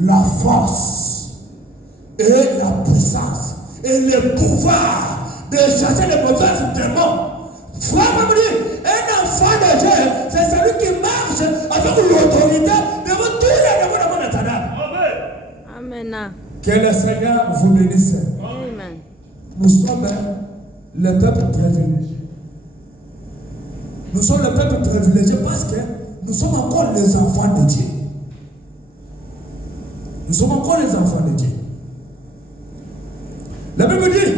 la force et la puissance et le pouvoir de chasser les mauvais démons. Frère, me dit, un enfant de Dieu, c'est celui qui marche avec l'autorité devant tous les démons de Satan. Amen. Que le Seigneur vous bénisse. Amen. Nous sommes le peuple privilégié. Nous sommes le peuple privilégié parce que nous sommes encore les enfants de Dieu. Nous sommes encore les enfants de Dieu. La Bible dit,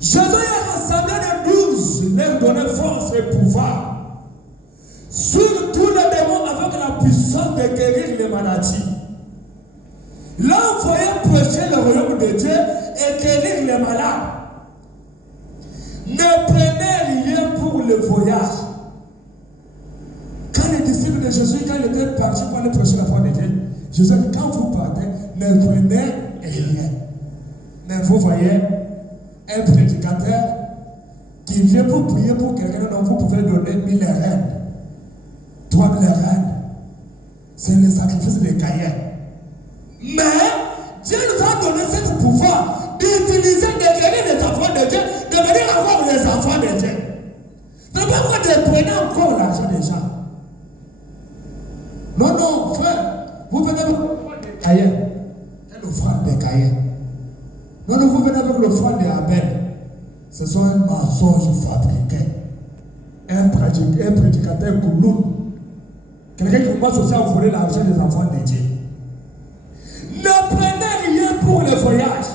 Jésus a rassemblé les 12, leur donné force et pouvoir sur tous les démons avec la puissance de guérir les maladies. Il a envoyé prêcher le royaume de Dieu et guérir les malades. Ne prenez rien pour le voyage. Quand les disciples de Jésus, quand ils étaient partis pour aller prêcher la parole de Dieu, Jésus dit, quand vous partez, ne prenez rien. Mais vous voyez, un prédicateur qui vient pour prier pour quelqu'un, dont vous pouvez donner 1000 reines, 3000 reines. C'est le sacrifice des Caïens. Mais Dieu nous a donné ce pouvoir d'utiliser, de guérir les enfants de Dieu, de venir avoir les enfants de Dieu. Ce n'est pas pourquoi de prenez encore l'argent des gens. Non, non, frère, vous venez avec l'offrande des Caïens. L'offrande des Caïens. Non, non, vous venez avec l'offrande des Abel. Ce sont un mensonge fabriqué. Un prédicateur couloum. Quelqu'un qui commence aussi à voler l'argent des enfants de Dieu. Ne prenez rien pour le voyage.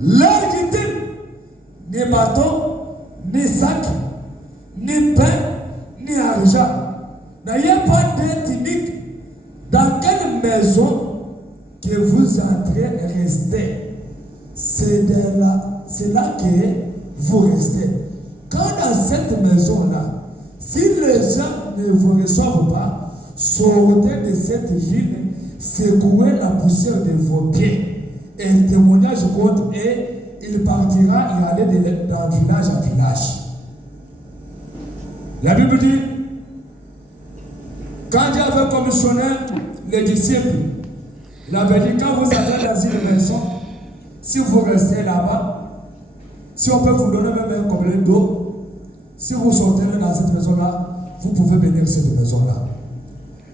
Leur dit-il, ni bâton, ni sac, ni pain, ni argent. N'ayez pas d'être unique. Dans quelle maison que vous entrez rester, c'est là que vous restez. Quand dans cette maison-là, si les gens ne vous reçoivent pas, sortez de cette ville, secouez la poussière de vos pieds et témoignage contre et il partira et aller d'un village à village. La Bible dit, quand Dieu avait commissionné les disciples, il avait dit, quand vous allez dans une maison, si vous restez là-bas, si on peut vous donner même un gobelet d'eau, si vous sortez dans cette maison-là, vous pouvez bénir cette maison-là.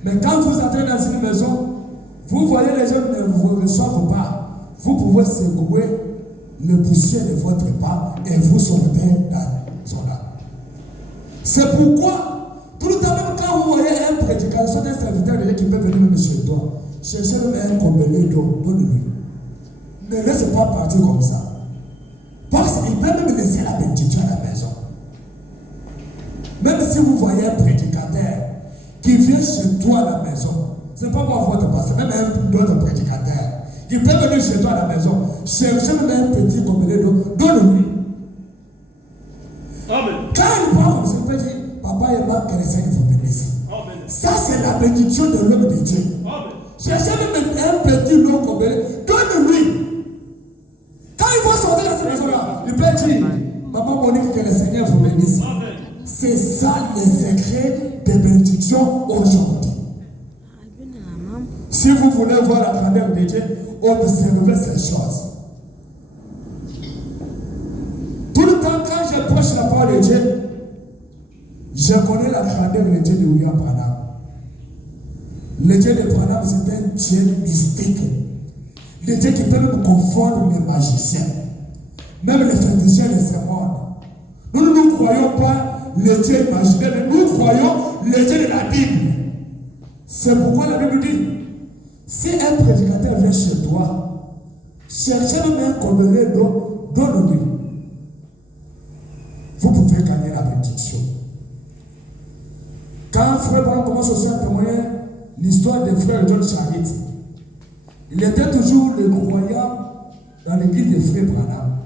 Mais quand vous entrez dans une maison, vous voyez les gens ne vous reçoivent pas, vous pouvez secouer le poussière de votre pas et vous sortez dans la maison-là. C'est pourquoi, tout le temps, même quand vous voyez un prédicateur, soit un serviteur de Dieu qui peut venir même chez toi, cherchez même un gobelet d'eau, donne-lui. Ne laisse pas partir comme ça. Parce qu'il peut même laisser la bénédiction à la maison. Même si vous voyez un prédicateur qui vient chez toi à la maison, ce n'est pas moi votre pasteur, même un autre prédicateur, il peut venir chez toi à la maison, chercher même un petit gobelet d'eau, donne-lui. Quand il parle comme ça, il peut dire, papa et maman, que les Seigneur vous bénisse. Ça, c'est la bénédiction de l'homme de Dieu. Cherchez même un petit lot gobelet, donne-lui. Quand il va sortir de cette maison-là, il peut dire, maman Monique, que le Seigneur vous bénisse. C'est ça le secret des bénédictions aujourd'hui. Si vous voulez voir la grandeur de Dieu, observez ces choses. Tout le temps, quand je prêche la parole de Dieu, je connais la grandeur de Dieu de William Branham. Le Dieu de Branham, c'est un Dieu mystique. Le Dieu qui peut même confondre les magiciens, même les féticheurs de ce monde. Nous ne croyons pas le Dieu imaginaire, mais nous croyons le Dieu de la Bible. C'est pourquoi la Bible dit, si un prédicateur vient chez toi, cherchez même un gobelet d'eau, donne-lui. Vous pouvez gagner la bénédiction. Quand Frère Branham commence aussi à témoigner l'histoire des frères John Charit, il était toujours le croyant dans l'église des frères Branham.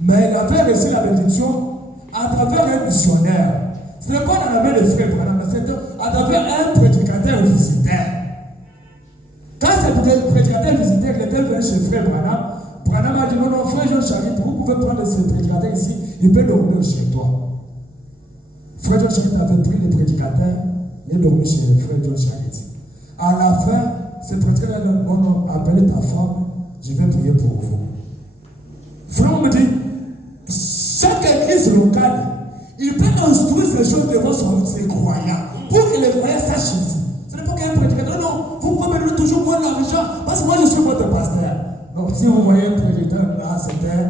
Mais il avait reçu la bénédiction à travers un missionnaire. Ce n'est pas dans la main des frères Branham, mais c'est à travers un prédicateur visiteur. Quand ce prédicateur visiteur était venu chez frère Branham, Branham a dit non, non, frère John Charit, vous pouvez prendre ce prédicateur ici, il peut dormir chez toi. Frère John Charit avait pris le prédicateur et dormi chez frère John Charit. À la fin, C'est prêtrise là, non, appelez ta femme, je vais prier pour vous. Frère me dit, chaque église locale, il peut instruire ces choses devant ses croyants pour que les croyants sachent Jésus. Ce n'est pas qu'un prédicateur, non, vous pouvez me donner toujours moi l'argent parce que moi je suis votre pasteur. Donc si vous voyez un prédicateur là, c'était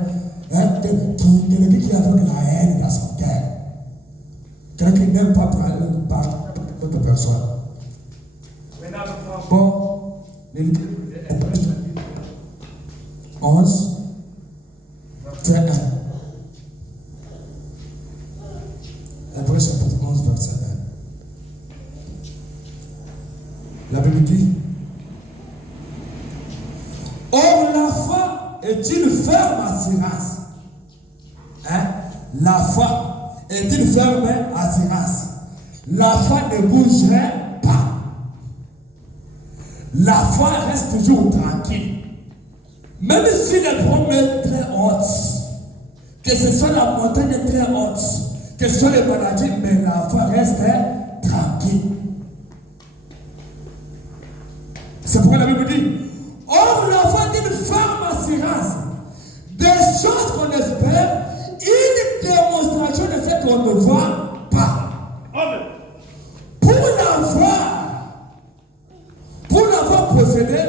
quelqu'un qui a avec la haine dans son cœur. Quelqu'un qui n'aime pas parler par d'autres personnes. Bon, les 11, verset 1. Hébreux chapitre 11, verset 1. La Bible dit, or la foi est une ferme assurance. La foi est une ferme assurance. La foi ne bougerait pas. La foi reste toujours tranquille. Même si les problèmes sont très hautes, que ce soit la montagne est très haute, que ce soit les maladies, mais la foi reste tranquille. C'est pourquoi la Bible dit, or la foi est une ferme assurance des choses qu'on espère, une démonstration de ce qu'on ne voit pas. Amen. Pour l'avoir possédé,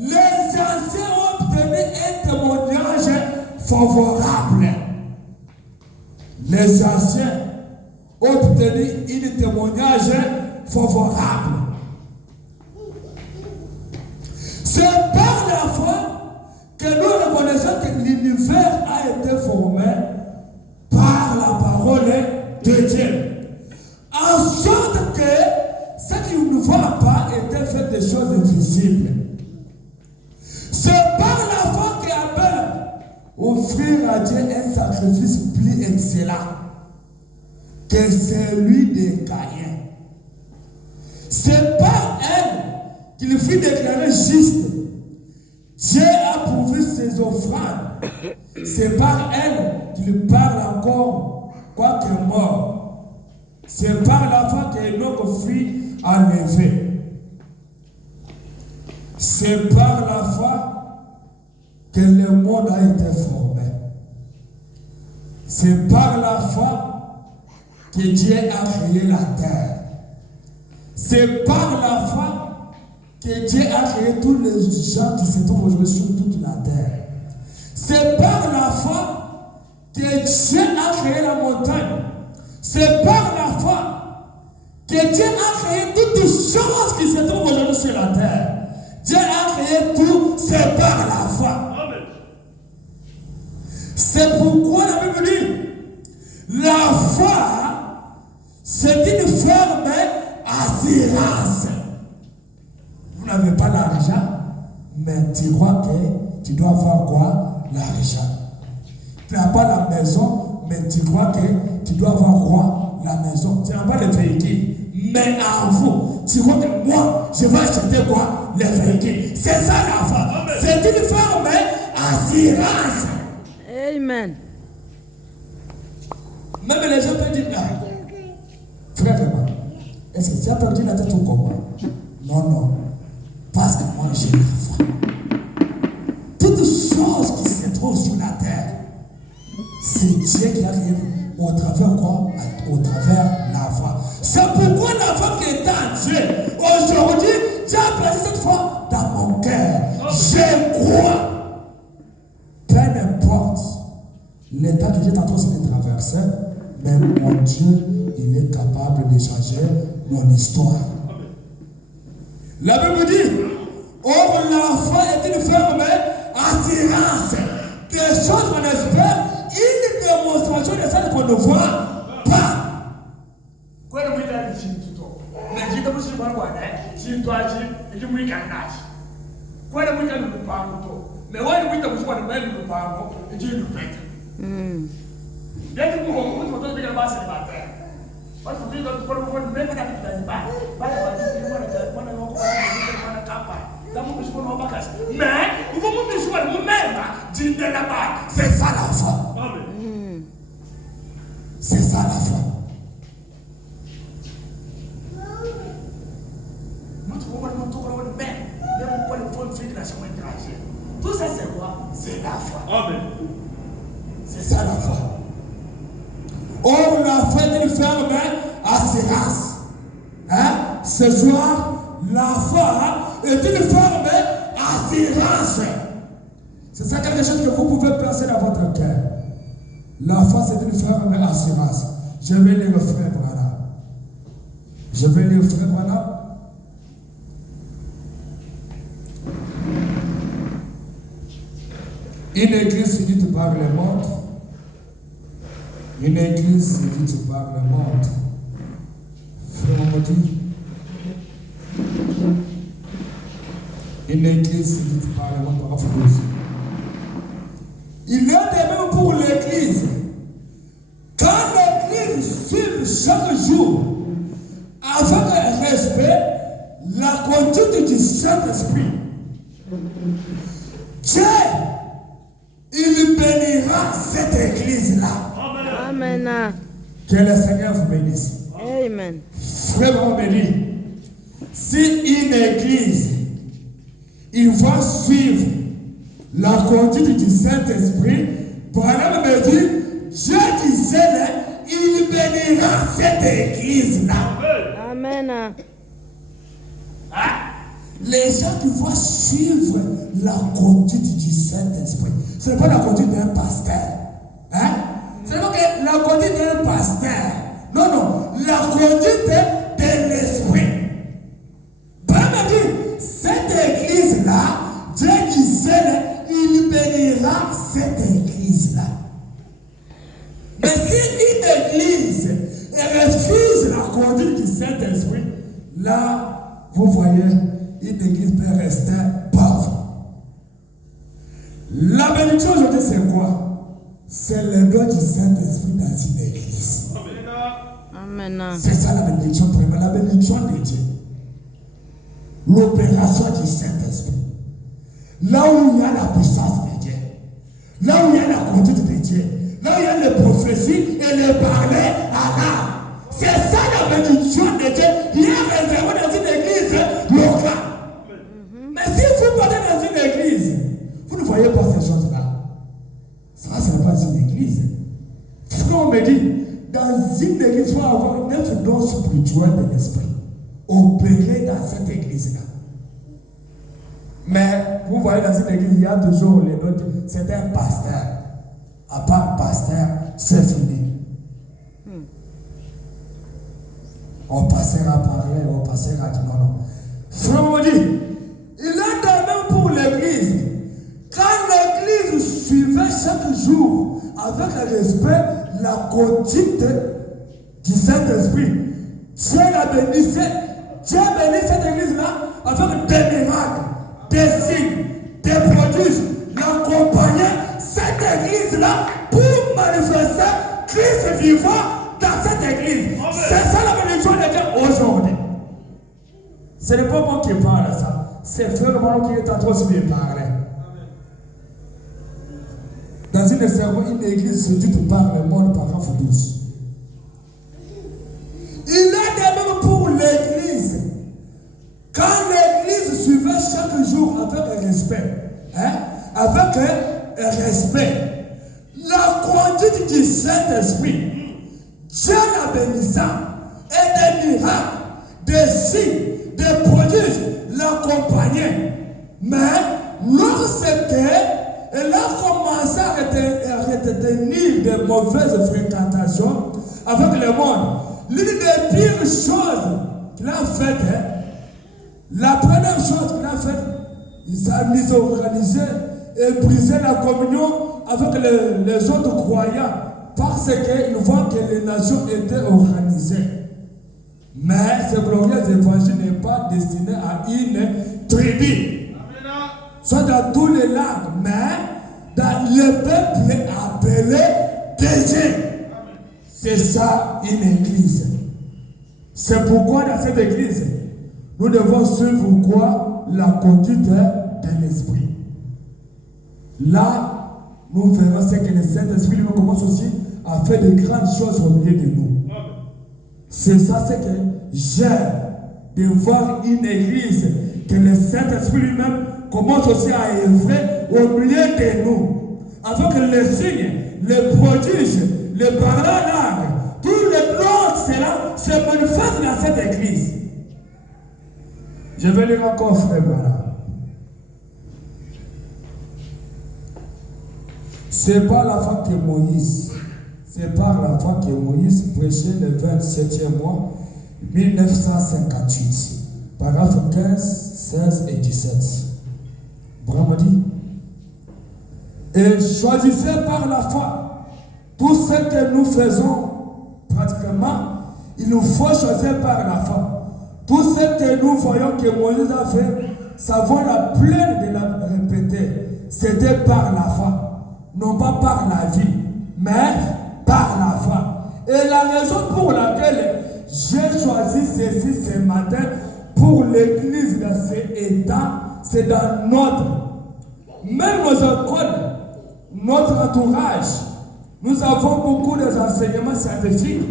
les anciens ont obtenu un témoignage favorable. Les anciens ont obtenu un témoignage favorable. C'est par la foi que nous reconnaissons que l'univers a été formé par la parole de Dieu. En sorte que ce qui ne voit pas était fait des choses invisibles. C'est par la foi qu'Abel offrit à Dieu un sacrifice plus excellent que celui de Caïn. C'est par elle qu'il fut déclaré juste. Dieu a pourvu ses offrandes. C'est par elle qu'il parle encore, quoique mort. C'est par la foi qu'Enoch fut enlevé. C'est par la foi que le monde a été formé. C'est par la foi que Dieu a créé la terre. C'est par la foi que Dieu a créé tous les gens qui se trouvent aujourd'hui sur toute la terre. C'est par la foi que Dieu a créé la montagne. C'est par la foi que Dieu a créé toutes les choses qui se trouvent aujourd'hui sur la terre. Dieu a créé tout, c'est par la foi. C'est pourquoi la Bible dit, la foi, c'est une ferme assurance. Vous n'avez pas l'argent, mais tu crois que tu dois avoir quoi? L'argent. Tu n'as pas la maison, mais tu crois que tu dois avoir quoi? La maison. Tu n'as pas le véhicule. Mais en vous, tu crois que moi, je vais acheter quoi? Le véhicule. C'est ça la foi. C'est une ferme assurance. Amen. Même les gens peuvent dire, frère, est-ce que tu as perdu la tête ou comment? Non, non. Parce que moi, j'ai la foi. Toutes choses qui se trouvent sur la terre, c'est Dieu qui arrive au travers quoi? Au travers la foi. C'est pourquoi la foi qui est en Dieu. Aujourd'hui, Dieu a placé cette foi dans mon cœur. Je crois. Peu importe l'état que j'ai en train de traverser, mais mon Dieu, il est capable de changer mon histoire. La Bible dit, or la foi est une ferme assurance. Des choses qu'on espère, une démonstration de celles qu'on ne voit pas. Mais vous pouvez jouer vous-même d'une là-bas. C'est ça la foi. C'est ça la foi. Nous trouvons le C'est la foi. Amen. C'est ça la foi. Or, la foi est une ferme assurance. Hein? Ce soir, la foi est une ferme assurance. C'est ça quelque chose que vous pouvez placer dans votre cœur. La foi, c'est une ferme assurance. Je vais lire le frère Branham. Je vais lire le frère Branham. Une église séduite par le monde. Une église séduite par le monde. Frère Maudit. Une église séduite par le monde. Il y a des mêmes pour l'église. Quand l'église suit chaque jour avec respect la conduite du Saint-Esprit, Dieu, il bénira cette église-là. Amen. Que le Seigneur vous bénisse. Amen. Frère, on me dit, si une église, il va suivre la conduite du Saint-Esprit, Branham me dit, Dieu disait, il bénira cette église-là. Amen. Les gens qui vont suivre la conduite du Saint-Esprit, ce n'est pas la conduite d'un pasteur. Hein? C'est pas que la conduite d'un pasteur. Non, non, la conduite de l'Esprit. Branham me dit, cette église-là, Dieu disait, il bénira cette église-là. Mais si une église refuse la conduite du Saint-Esprit, là, vous voyez, une église peut rester pauvre. La bénédiction aujourd'hui, c'est quoi? C'est le don du Saint-Esprit dans une église. Amen. C'est ça la bénédiction première, la bénédiction de Dieu. L'opération du Saint-Esprit. Là où il y a la puissance de Dieu, là où il y a la conduite de Dieu, là où il y a les prophéties et les parler à l'âme. C'est ça la bénédiction de Dieu qui est réservée dans une église locale. Mais si vous partez dans une église, vous ne voyez pas ces choses-là. Ça, ce n'est pas une église. Frère, on me dit, dans une église, il faut avoir 9 dons spirituels de l'esprit. Opérer dans cette église-là. Mais vous voyez dans une église, il y a toujours les notes. C'est un pasteur. À part pasteur, c'est fini. On passera à parler, on passera à dire non, non. Frère me dit, il est de même pour l'église. Quand l'église suivait chaque jour avec le respect la conduite du Saint-Esprit, Dieu la bénissait. Dieu bénit cette église-là avec des miracles, des signes, des prodiges, l'accompagner cette église-là pour manifester Christ vivant dans cette église. C'est ça la bénédiction de Dieu aujourd'hui. Ce n'est pas moi qui parle de ça, c'est Frère Maron qui est en train de parler. Dans une église séduite par le monde, paragraphe 12. Il est de même pour l'église. Quand l'église suivait chaque jour avec un respect, avec un respect, la conduite du Saint-Esprit, Dieu la bénissant, et des miracles, des signes, des prodiges l'accompagnaient. Mais lorsque elle a commencé à retenir de mauvaises fréquentations avec le monde, l'une des pires choses qu'il a faites, la première chose qu'il a faite, il s'est organisé et brisé la communion avec les autres croyants parce qu'il voit que les nations étaient organisées. Mais ce glorieux évangile n'est pas destiné à une tribu, soit dans toutes les langues, mais dans le peuple appelé de Dieu. C'est ça une église. C'est pourquoi dans cette église, nous devons suivre quoi? La conduite de l'esprit. Là, nous verrons ce que le Saint-Esprit nous commence aussi à faire de grandes choses au milieu de nous. C'est ça, c'est que j'aime de voir une église que le Saint-Esprit lui-même commence aussi à œuvrer au milieu de nous, afin que les signes, les prodiges, les paroles langues, tous les dons, cela se manifeste dans cette église. Je vais lire encore, frère Branham. C'est par la foi que Moïse, prêchait le 27e mois 1958, paragraphe 15, 16 et 17. Branham dit, et choisissez par la foi tout ce que nous faisons pratiquement, il nous faut choisir par la foi. Tout ce que nous voyons que Moïse a fait, savons la pleine de la répéter. C'était par la foi. Non pas par la vie, mais par la foi. Et la raison pour laquelle j'ai choisi ceci ce matin pour l'église dans ces états, c'est dans même nos écoles, notre entourage, nous avons beaucoup d'enseignements scientifiques.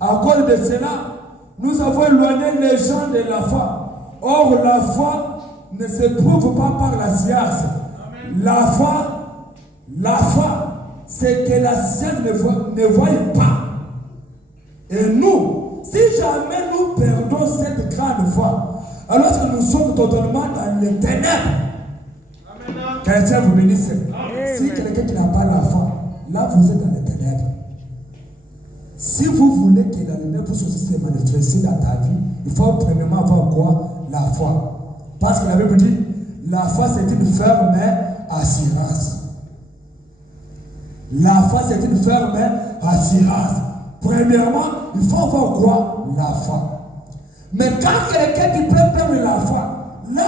À cause de cela, nous avons éloigné les gens de la foi. Or, la foi ne se prouve pas par la science. La foi, c'est que la science ne voit pas. Et nous, si jamais nous perdons cette grande foi, alors que nous sommes totalement dans les ténèbres. Quelqu'un vous bénisse. Si quelqu'un qui n'a pas la foi, là vous êtes dans les ténèbres. Si vous voulez que la lumière puisse aussi se manifester dans ta vie, il faut premièrement avoir quoi? La foi. Parce que la Bible dit, la foi c'est une ferme assurance. La foi c'est une ferme assurance. Premièrement, il faut avoir quoi? La foi. Mais quand quelqu'un qui peut perdre la foi, là,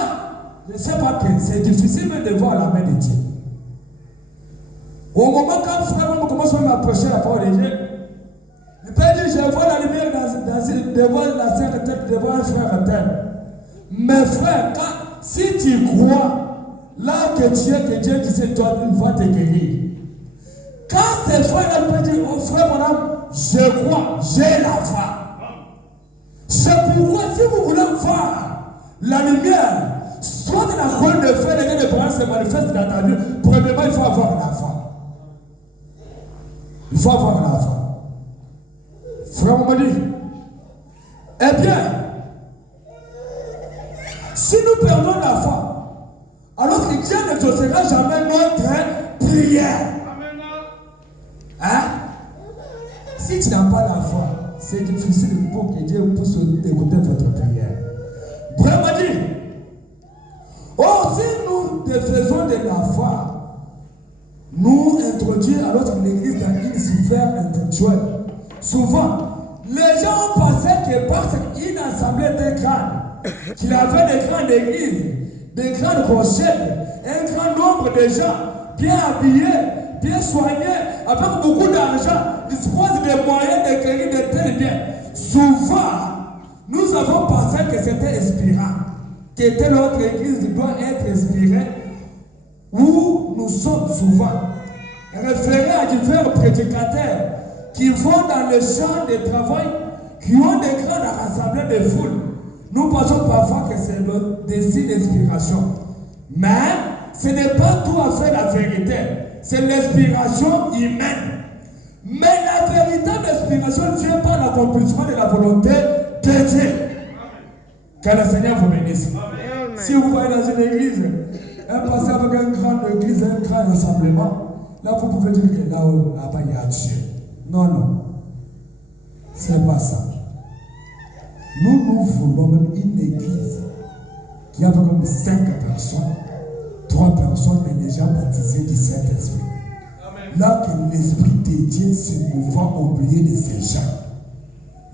je ne sais pas que c'est difficile de voir la main de Dieu. Au moment quand frère commence à m'approcher la parole de Dieu, il peut dire, je vois la lumière devant la sœur tête, devant un frère tel. Mais frère, si tu crois, là que tu es, que Dieu dit, c'est toi, il va te guérir. Quand ces frères peuvent dire, oh frère, mon âme, je crois, j'ai la foi. C'est pourquoi si vous voulez voir la lumière, soit de la colonne de feu, les parents se manifestent dans ta vie, premièrement, il faut avoir la foi. Il faut avoir la foi. Frère, on me dit, eh bien, si nous perdons la foi, alors que Dieu n'exaucera jamais notre prière. Hein? Si tu n'as pas la foi, c'est difficile pour que Dieu puisse écouter votre prière. Vraiment dit, or si nous défaisons de la foi, nous introduisons alors que l'église dans une sphère intellectuelle. Souvent, les gens pensaient que parce qu'une assemblée était grande, qu'il y avait des grandes églises, des grandes concepts, un grand nombre de gens bien habillés, bien soignés, avec beaucoup d'argent, disposent des moyens de créer de tels biens. Souvent, nous avons pensé que c'était inspirant, que telle autre église doit être inspirée, où nous sommes souvent référés à divers prédicateurs qui vont dans le champ de travail, qui ont des grandes assemblées de foule. Nous pensons parfois que c'est des signes d'inspiration. Mais ce n'est pas tout à fait la vérité. C'est l'inspiration humaine. Mais la véritable inspiration vient par l'accomplissement de la volonté de Dieu. Que le Seigneur vous bénisse. Amen. Si vous voyez dans une église, un passé avec une grande église, un grand rassemblement, là vous pouvez dire que là-bas il y a Dieu. Non, non. Ce n'est pas ça. Nous voulons même une église qui a comme 5 personnes, 3 personnes, mais déjà baptisées du Saint-Esprit. Là que l'Esprit de Dieu se mouvant au milieu de ces gens.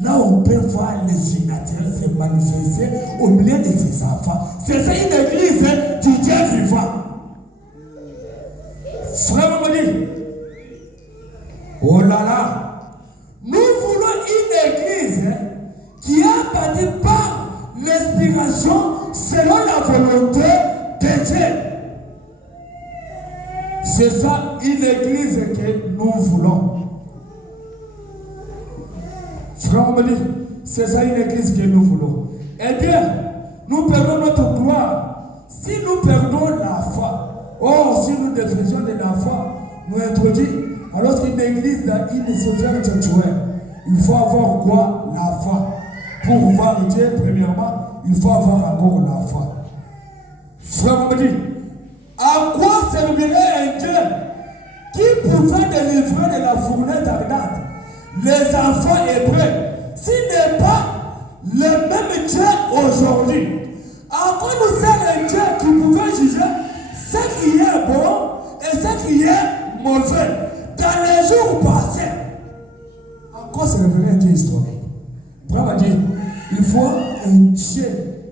Là on peut voir les surnaturels se manifester au milieu de ses enfants. C'est ça une église du Dieu vivant. Frère Maudit, oh là là, nous voulons une église qui est bâtie par l'inspiration selon la volonté de Dieu. C'est ça une église que nous voulons. Frère, on me dit, c'est ça une église que nous voulons. Eh bien, nous perdons notre gloire. Si nous perdons la foi, si nous définitions de la foi nous introduit, alors qu'une église il se fait sanctuaire, il faut avoir quoi? La foi. Pour voir Dieu, premièrement, il faut avoir encore la foi. Frère, on me dit, à quoi servirait un Dieu qui pouvait délivrer de la fournaise ardente les enfants hébreux s'il n'est pas le même Dieu aujourd'hui? À quoi nous sert un Dieu qui pouvait juger ce qui est bon et ce qui est mauvais dans les jours passés? À quoi servirait un Dieu historique? Vraiment dit, il faut un Dieu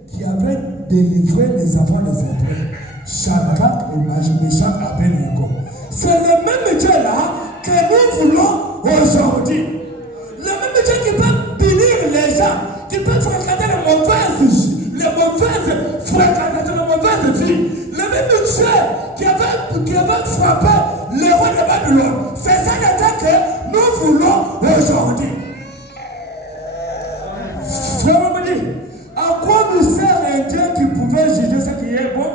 qui avait délivré les enfants des Hébreux, Shadrach et Meshach, Abednego. C'est le même Dieu là que nous voulons aujourd'hui. Le même Dieu qui peut punir les gens, qui peut fréquenter les mauvaises fréquentations, les mauvaises vies. Le même Dieu qui avait frappé le roi de Babylone. C'est ça le Dieu que nous voulons aujourd'hui. Frère me dit, à quoi nous sert un Dieu qui pouvait juger ce qui est bon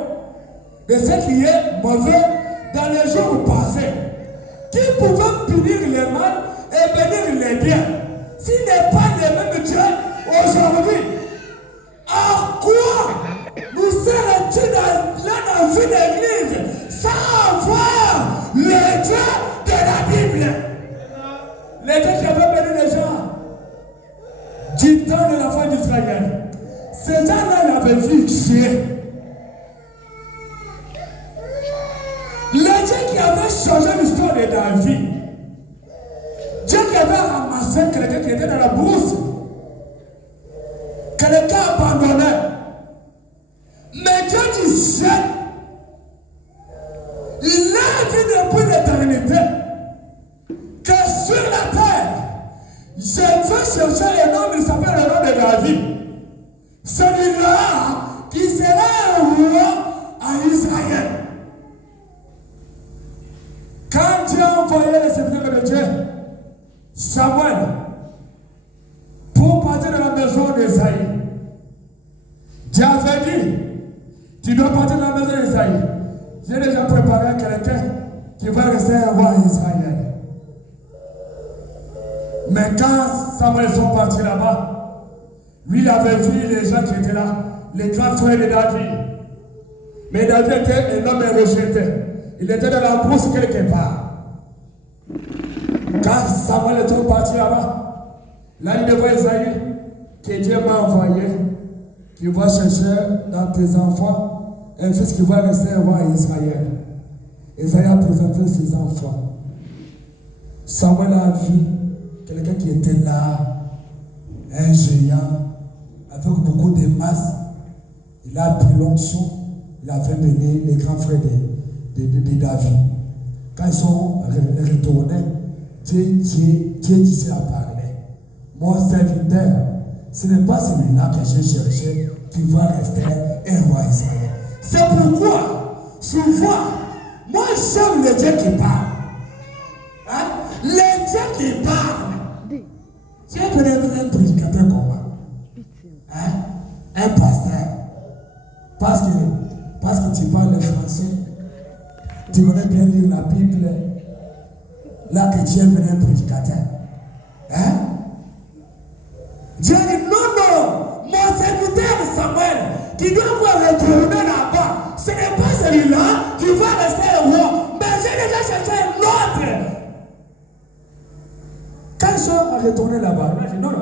et ce qui est mauvais dans les jours passés, qui pouvait punir les mal et bénir les biens? S'il n'est pas le même Dieu aujourd'hui, à quoi nous sert-il dans une église sans avoir le Dieu de la Bible? Les Dieu qui avait béni les gens du temps de la foi d'Israël. Ces gens-là l'avaient vu tuer. Le Dieu qui avait changé l'histoire de David, Dieu qui avait ramassé quelqu'un qui était dans la brousse, quelqu'un abandonné. Mais Dieu du ciel, il a vu depuis l'éternité que sur la terre, je veux chercher un homme, il s'appelle le nom de David. Celui-là qui sera un roi à Israël. Quand Dieu a envoyé le serviteur de Dieu, Samuel, pour partir de la maison d'Esaïe, Dieu avait dit, tu dois partir de la maison d'Esaïe. J'ai déjà préparé quelqu'un qui va rester un roi à Israël. Mais quand Samuel sont partis là-bas, lui, il avait vu les gens qui étaient là, les grands frères de David. Mais David était un homme rejeté. Il était dans la brousse quelque part. Quand Samuel est parti là-bas, là, il devait Esaïe, que Dieu m'a envoyé, qui va chercher dans tes enfants un fils qui va rester roi à Israël. Esaïe a présenté ses enfants. Samuel a vu quelqu'un qui était là, un géant, avec beaucoup de masse. Il a pris l'onction, il a fait bénir les grands frères de David. Quand ils sont retournés, Dieu disait à parler. Mon serviteur, ce n'est pas celui-là que j'ai cherché qui va rester un roi Israël. C'est pourquoi, souvent, moi j'aime le Dieu qui parle. Hein? Le Dieu qui parle. J'ai connu un prédicateur comme moi. Hein? Un pasteur. Parce que tu parles le français. Tu connais bien lire la Bible. Là que Dieu venait un prédicateur. Hein? Dieu dit non, mon serviteur Samuel, qui doit retourner là-bas, ce n'est pas celui-là qui va rester un roi, mais j'ai déjà cherché un autre. Quand ils sont retournés là-bas, il a dit non.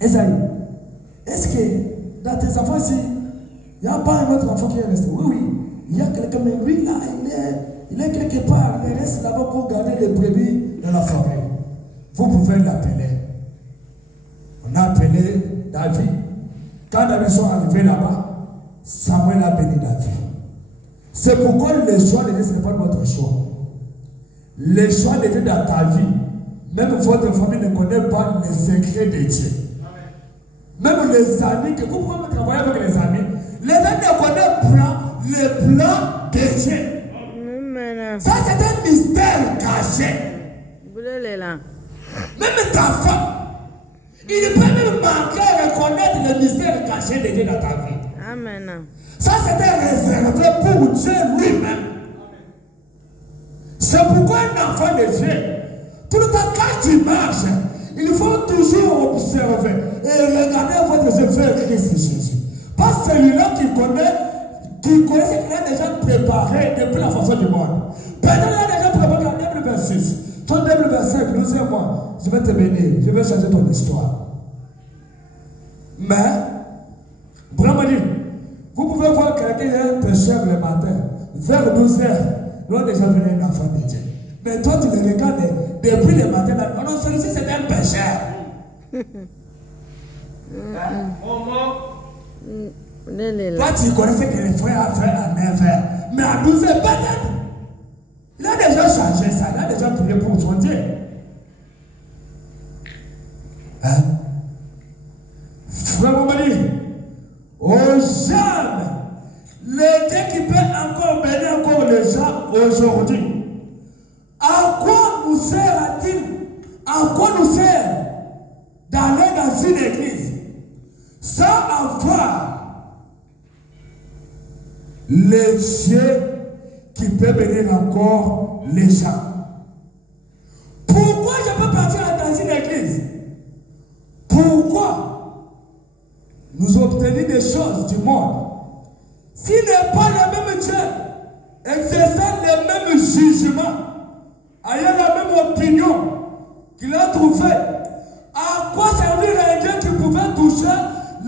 Esaïe, est-ce que dans tes enfants ici, il n'y a pas un autre enfant qui est resté? Oui, il y a quelqu'un, mais lui là, il est quelque part, il reste là-bas pour garder les brebis dans la forêt. Vous pouvez l'appeler. On a appelé David. Quand David sont arrivés là-bas, Samuel a béni David. C'est pourquoi le choix de Dieu, ce n'est pas notre choix. Le choix de Dieu dans ta vie, même votre famille ne connaît pas les secrets de Dieu. Même les amis, que vous pouvez travailler avec les amis ne connaissent pas les plans de Dieu. Ça, c'est un mystère caché. Même ta femme, il peut même manquer connaître le mystère caché de Dieu dans ta vie. Amen. Ça, c'était réservé pour Dieu lui-même. C'est pourquoi un enfant de Dieu, tout le temps quand tu marches, il faut toujours observer et regarder votre effet Christ Jésus. Pas celui-là qui connaît qu'il a déjà préparé depuis la façon du monde. Peut-être qu'il a déjà préparé en 2026. Ton 2025, nous et moi, je vais te bénir, je vais changer ton histoire. Mais, vraiment dit, vous pouvez voir quelqu'un qui est un pécheur le matin, vers 12h, nous avons déjà venu un enfant de Dieu. Mais toi, tu le regardes depuis le matin, non, celui-ci c'est un pécheur. Toi, tu connaissais que les frères a fait à 9h, mais à 12h, peut-être. Il a déjà changé ça, il a déjà prié pour son Dieu. Hein? Frère Mamadi, oh jamais, le Dieu qui peut encore bénir encore les gens aujourd'hui, à quoi nous sert-il? À quoi nous sert d'aller dans une église sans avoir le Dieu qui peut bénir encore les gens? Pourquoi je peux partir dans une église? Pourquoi nous obtenir des choses du monde s'il n'est pas le même Dieu, exerçant le même jugement, ayant la même opinion qu'il a trouvé? À quoi servir un Dieu qui pouvait toucher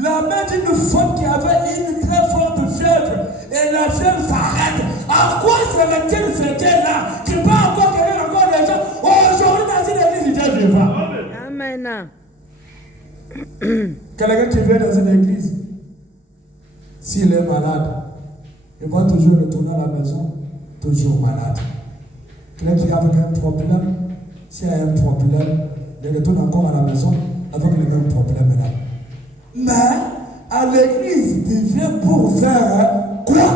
la main d'une femme qui avait une très forte fièvre et la fièvre s'arrête? À quoi serait-il ce Dieu-là qui peut encore guérir encore les gens aujourd'hui dans une église du Dieu vivant? Amen. Quelqu'un qui vient dans une église, s'il est malade, il va toujours retourner à la maison, toujours malade. Quelqu'un qui a un problème, s'il a un problème, il retourne encore à la maison avec le même problème là. Mais à l'église, tu viens pour faire quoi?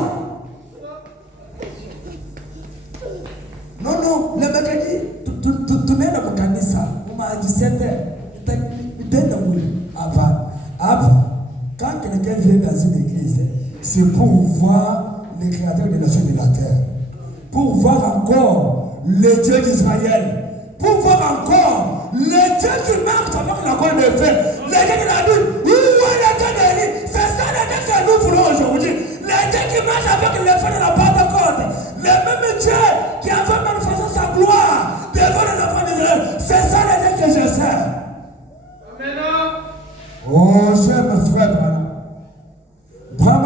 Non, le mercredi, tu n'es dans mon canisa, on m'a dit 7h. Quand quelqu'un vient dans une église, c'est pour voir les créateurs de la chaîne de la terre, pour voir encore le Dieu d'Israël, pour voir encore le Dieu qui marche avec la colonne de feu, le Dieu qui a dit, où est le Dieu d'Élie? C'est ça le Dieu que nous voulons aujourd'hui, le Dieu qui marche avec le feu de la Pentecôte, le même Dieu qui a fait manifester sa gloire devant les enfants d'Israël. C'est ça le Dieu que je sers. Oh, j'aime frère Branham. Branham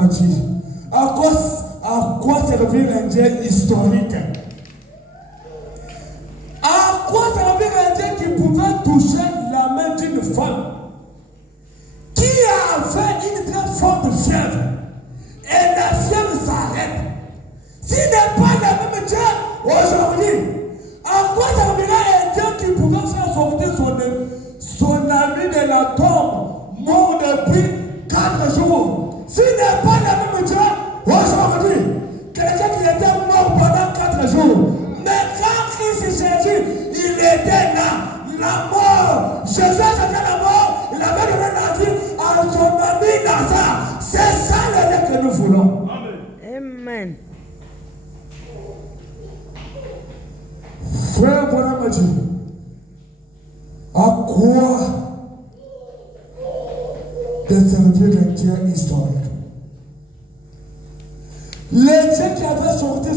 a dit, à quoi servir un Dieu historique? À quoi servir un Dieu qui pouvait toucher la main d'une femme qui avait une très forte fièvre et la fièvre s'arrête? S'il n'est pas le même Dieu aujourd'hui, à quoi servira un Dieu qui pouvait faire sortir son ami de la tombe, mort depuis 4 jours? S'il n'est pas le même Dieu aujourd'hui, quelqu'un qui était mort pendant 4 jours, mais quand Christ Jésus, il était là, la mort, Jésus c'était la mort, il avait donné la vie à son ami Lazare. C'est ça le Dieu que nous voulons. Amen. Frère Branham dit, à quoi de servir un Dieu historique? Le Dieu qui avait sorti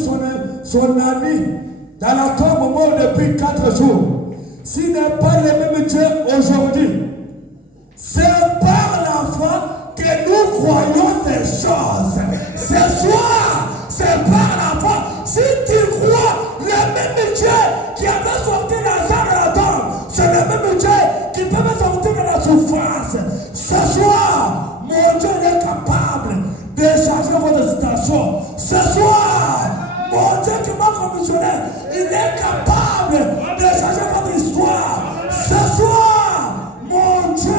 son ami dans la tombe mort depuis 4 jours, s'il n'est pas le même Dieu aujourd'hui, c'est par la foi que nous croyons ces choses. Ce soir, c'est par la foi. Si tu crois le même Dieu qui avait sorti Lazare de la tombe, c'est le même Dieu qui peut me sortir de la souffrance. Ce soir, mon Dieu est capable de changer votre situation. Ce soir, mon Dieu qui m'a commissionné, il est capable de changer votre histoire. Ce soir, mon Dieu,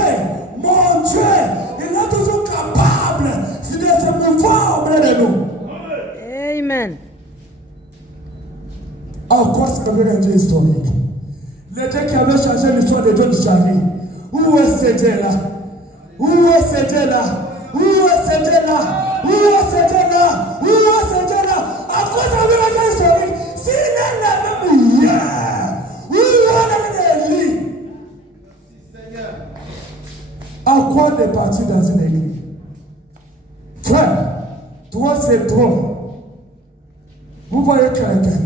il est toujours capable de se mouvoir auprès de nous. Amen. À quoi servir un Dieu historique? Le Dieu qui avait changé l'histoire de John Charlie. Où est ce Dieu-là? Où est ce Dieu-là? Où est ce Dieu-là? Où est ce Dieu-là? Où est ce Dieu-là? À cause de la historique, s'il est là même hier, où est l'église? À quoi de partir dans une église? Frère, toi c'est trop. Vous voyez quelqu'un,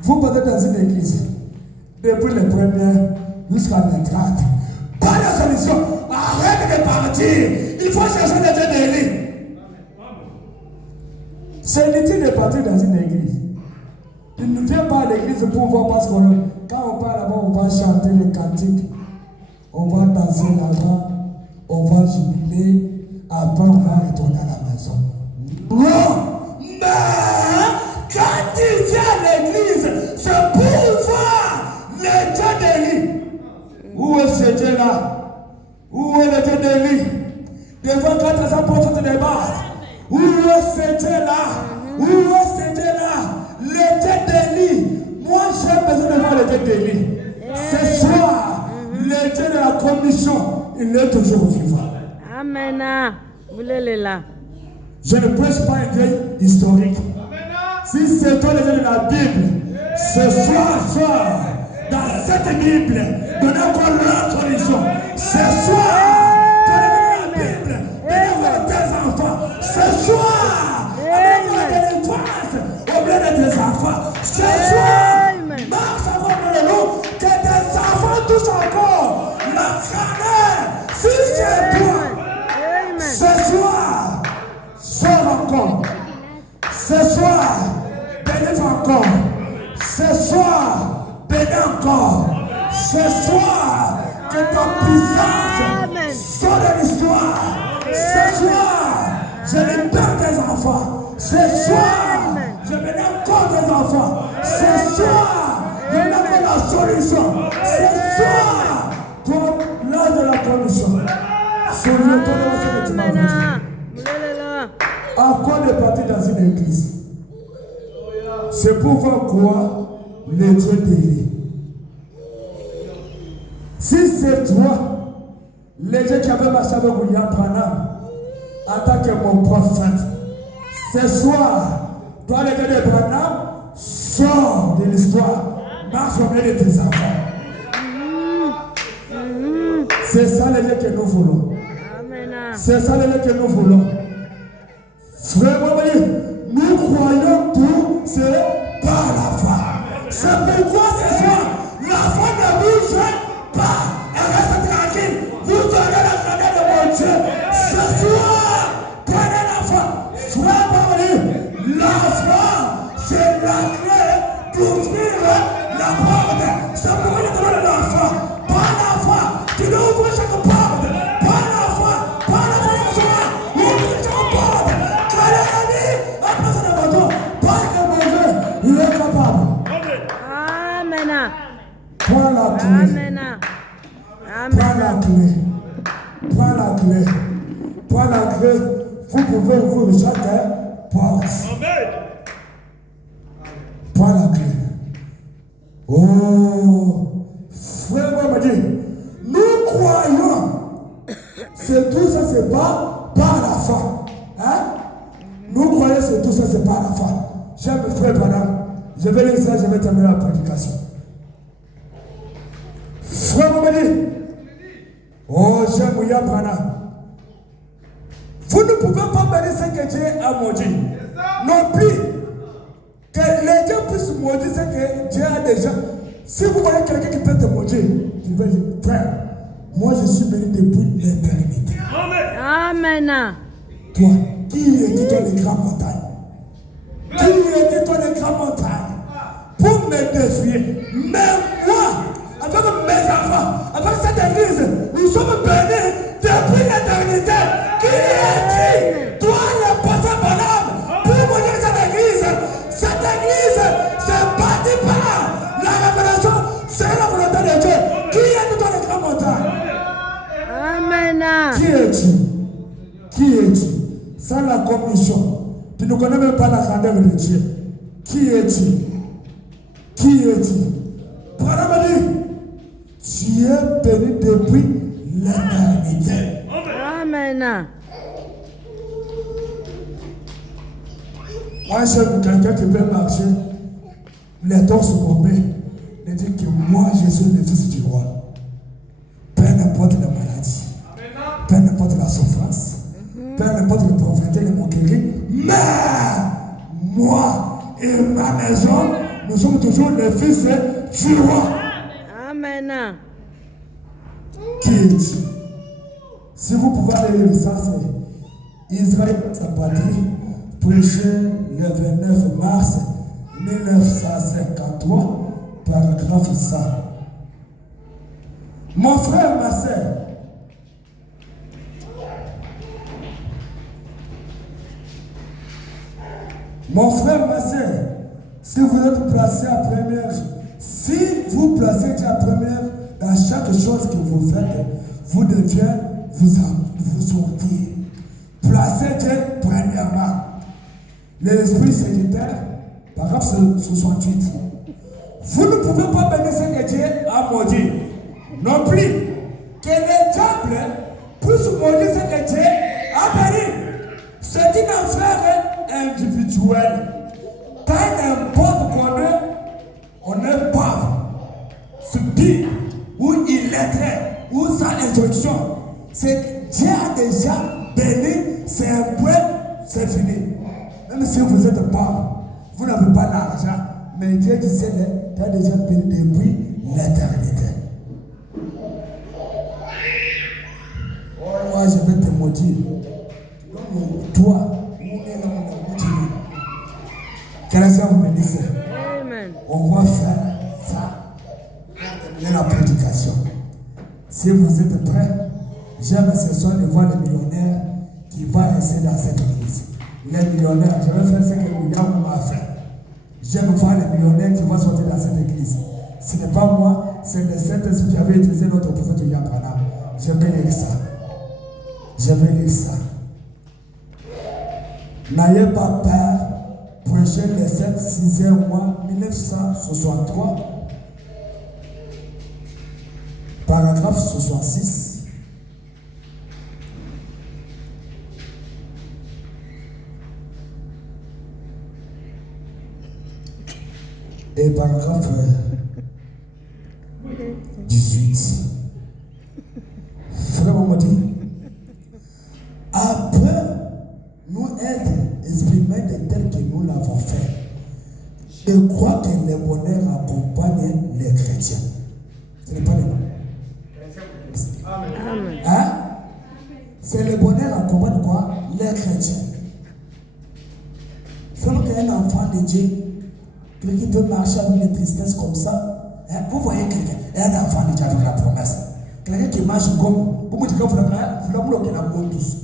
vous partez dans une église, depuis les premières jusqu'à les 30. Pas de solution. Arrête de partir. Il faut chercher des gens d'église. C'est inutile de partir dans une église. Tu ne viens pas à l'église pour voir parce que quand on part là-bas, on va chanter les cantiques. On va danser là-bas. On va jubiler. Après, on va retourner à la maison. Non! Mais quand tu viens à l'église, c'est pour voir les gens d'église. Où est ce Dieu-là? Où est le Dieu d'église? Devant 400 portes de débat. Où est ce Dieu-là? Où est ce Dieu-là? Le Dieu d'église. Moi, j'ai besoin de voir le Dieu d'église. Ce soir, le Dieu de la commission, il est toujours vivant. Amen. Vous l'êtes là. Je ne prêche pas un Dieu historique. Si c'est toi le Dieu de la Bible, ce soir, dans cette Bible, donnez encore leur religion. Ce soir, donnez la Bible, donnez tes enfants. Ce soir, donnez de l'enfance au milieu de tes enfants. Ce soir, marche avant le loup, que tes enfants touchent encore la charnelle. Si c'est toi, ce soir, sors encore. Ce soir, bénis encore. Ce soir, bénis encore. Ce soir, que ta puissance soit de l'histoire. Ce soir, je libère tes enfants. Ce soir, je bénis encore tes enfants. Ce soir, je donne la solution. Ce soir, toi, l'âge de la commission. Souviens-toi de ce que tu m'as dit. À quoi de partir dans une église? C'est pour voir quoi les dieux d'église. Si c'est toi, les dieux qui avaient marché avec William Branham, en tant que mon prophète, ce soir, toi, les dieux de Branham, sors de l'histoire, marche au milieu de tes enfants. C'est ça les dieux que nous voulons. C'est ça les dieux que nous voulons. Frère, nous croyons tout, c'est par la foi. C'est pourquoi ce soir, la foi ne bouge pas. Elle reste tranquille. Vous aurez la grandeur de mon Dieu. Ce soir, prenez la foi. Frère, la foi, c'est la clé d'ouvrir la porte. C'est pourquoi je te donne la foi. Par la foi, tu dois ouvrir chaque porte. Par la foi, ce soir, ouvrir chaque porte. Après ça, parce que mon Dieu, il est capable. Amen. Prends la clé. Amen. Prends la clé. Prends la clé. Prends la clé. Vous pouvez ouvrir chaque porte. Prends la clé. Oh, frère, moi me dit, nous croyons. C'est tout ça, c'est pas par la foi. Hein? Nous croyons que tout ça, c'est par la foi. J'aime frère Branham. Je vais lire ça, je vais terminer la prédication. Frère Moumedi. Oh, j'aime William Branham. Vous ne pouvez pas bénir ce que Dieu a maudit. Non plus. Que les dieux puissent maudire ce que Dieu a déjà. Si vous voyez quelqu'un qui peut te maudire, tu vas dire, frère, moi je suis béni depuis l'éternité. Amen. Toi, qui est-il les grandes montagnes? Qui est-il les grandes montagnes? Pour me défier. Mais moi, avec mes enfants, avec cette église, nous sommes bénis depuis l'éternité. Qui est-il? Toi, le pasteur Branham, pour maudire cette église. Cette église, c'est bâti par la révélation, c'est la volonté de Dieu. Qui est-il dans les grandes montagnes? Amen. Qui es-tu? Qui es-tu? Sans la commission, tu ne connais même pas la grandeur de Dieu. Qui es-tu? Qui es-tu? Branham dit, Tu es béni depuis l'éternité. Amen. Moi, j'aime quelqu'un qui peut marcher, les torses bombés, et dire que moi, je suis le fils du roi. Peu importe la maladie, peu importe la souffrance, peu importe les pauvretés, les moqueries, mais moi et ma maison, nous sommes toujours les fils du roi. Amen. Qui est Dieu? Si vous pouvez aller lire ça, c'est Israël, sa patrie, prêché le 29 mars 1953, paragraphe 100. Mon frère, ma soeur, mon frère, ma soeur, si vous êtes placé à première, si vous placez à première dans chaque chose que vous faites, vous devez vous sortir. Placez Dieu premièrement. L'esprit sécuritaire, paragraphe 68. Vous ne pouvez pas bénir ce que Dieu a maudit. Non plus que les diables puissent maudire ce que Dieu a béni. C'est une affaire individuelle. Peu importe on est pauvre, stupide, ou illettré, ou sans instruction. C'est que Dieu a déjà béni, c'est un point, c'est fini. Même si vous êtes pauvre, vous n'avez pas d'argent, mais Dieu qui sait, tu as déjà béni depuis l'éternité. Moi, je vais te maudire. Toi, que le Seigneur vous bénisse. Amen. On va faire ça pour terminer la prédication. Si vous êtes prêts, j'aime ce soir de voir les millionnaires qui vont rester dans cette église. Les millionnaires, je vais faire ce que William m'a fait. J'aime voir les millionnaires qui vont sortir dans cette église. Ce n'est pas moi, c'est le Saint-Esprit qui avait utilisé notre prophète William Branham. Je vais lire ça. Je vais lire ça. N'ayez pas peur. Prêcher le 7, 6e mois 1963, paragraphe 66. Et paragraphe 18. Frère Momodi, après nous être exprimés de tel que nous l'avons fait, je crois que le bonheur accompagne les chrétiens. Ce n'est pas le bon. Amen. Hein? C'est le bonheur accompagne quoi? Les chrétiens. C'est vrai qu'un enfant de Dieu, quelqu'un qui peut marcher avec une tristesse comme ça, hein? Vous voyez quelqu'un, un enfant de Dieu avec la promesse. Quelqu'un qui marche comme, vous me dites que vous l'avez la bonne douce.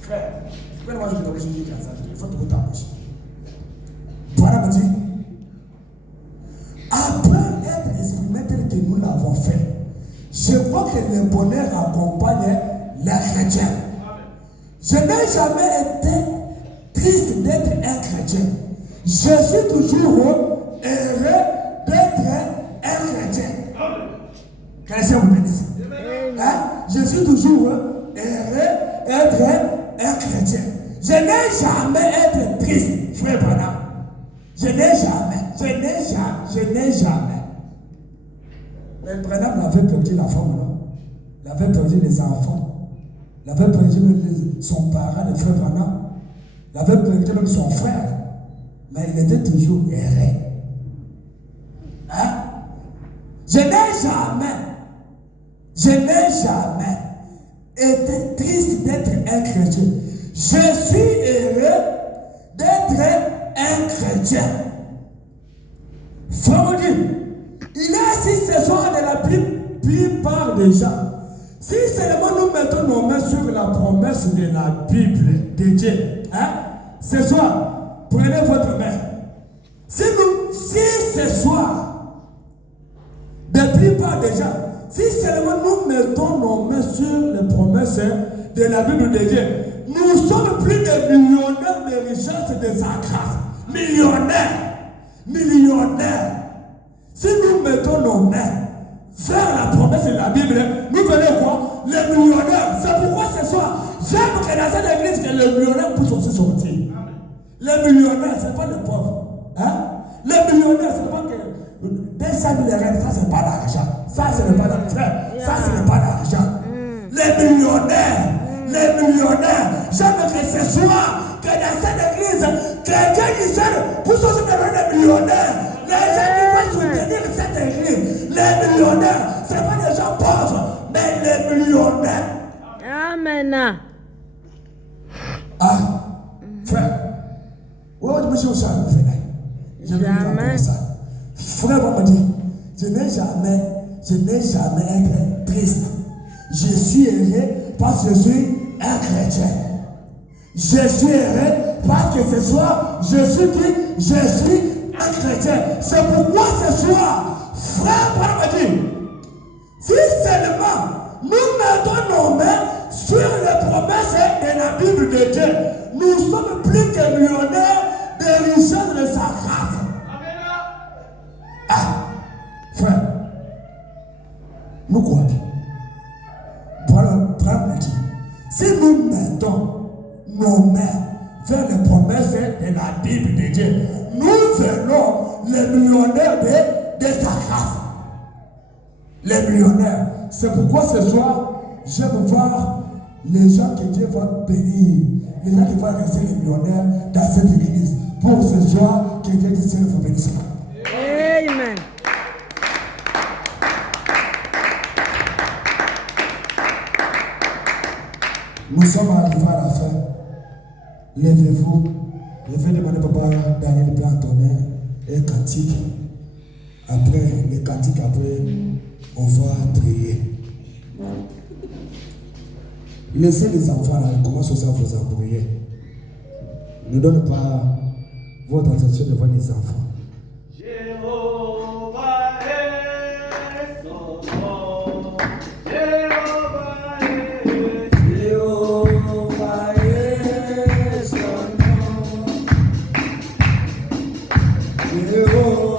Frère, moi je vais te dire ça, il faut te t'embaucher. Voilà me dit, après être exprimé tel que nous l'avons fait, je crois que le bonheur accompagne les chrétiens. Je n'ai jamais été triste d'être un chrétien. Je suis toujours heureux d'être un chrétien. Que le Seigneur vous bénisse. Hein? Je suis toujours heureux d'être un chrétien. Je n'ai jamais été triste, frère Branham. Je n'ai jamais. Mais Branham l'avait perdu la femme, là. Il avait perdu les enfants. Il avait perdu même son parent, le frère Branham. Il avait perdu même son frère. Mais il était toujours heureux. Hein? Je n'ai jamais été triste d'être un chrétien. Je suis heureux d'être un chrétien. Frère, il est assis ce soir de la plupart des gens. Si seulement nous mettons nos mains sur la promesse de la Bible de Dieu, hein? Ce soir, prenez votre main. Si ce soir, de la plupart des gens, si seulement nous mettons nos mains sur les promesses de la Bible de Dieu, nous sommes plus de millionnaires de richesses et de grâce. Millionnaires. millionnaires. Si nous mettons nos mains vers la promesse de la Bible, nous venons quoi? Les millionnaires. C'est pourquoi ce soir, j'aime que dans cette église, que les millionnaires puissent aussi sortir. Les millionnaires, ce n'est pas les pauvres. Hein? Les millionnaires, ce n'est pas que des 100 000 rêves, ça, ce n'est pas l'argent. Ça, ce n'est pas l'argent. Ça, ce n'est pas l'argent. Les millionnaires, j'aime que ce soir, que dans cette église, quelqu'un qui sert pour aussi devenir millionnaire. Les gens qui vont soutenir cette église, les millionnaires, ce n'est pas des gens pauvres, mais les millionnaires. Amen. Ah, frère, où est-ce que je suis allé? Je vais vous dire ça. Frère, on me dit, je n'ai jamais été triste. Je suis heureux parce que je suis un chrétien. Je suis heureux parce que ce soir, je suis qui? Je suis un chrétien. C'est pourquoi ce soir, frère, on me dit, si seulement nous mettons nos mains sur les promesses de la Bible de Dieu, nous sommes plus que millionnaires des richesses de sa grâce. Ah, frère, nous croyons. Prends-le dit. Si nous mettons nos mains vers les promesses de la Bible de Dieu, nous verrons les millionnaires de sa grâce. Les millionnaires. C'est pourquoi ce soir, j'aime voir les gens que Dieu va bénir, les gens qui vont rester les millionnaires dans cette église. Pour ce soir, que Dieu te serve pour bénir. Amen. Nous sommes arrivés à la fin. Levez-vous. Je vais demander papa Daniel Plantonnet et cantique. Après, les cantiques, après, on va prier. Laissez les enfants là, ils commencent aussi à vous embrouiller. Ne donnez pas votre attention devant les enfants. Jéhovah est son nom. Jéhovah est son nom. Jéhovah.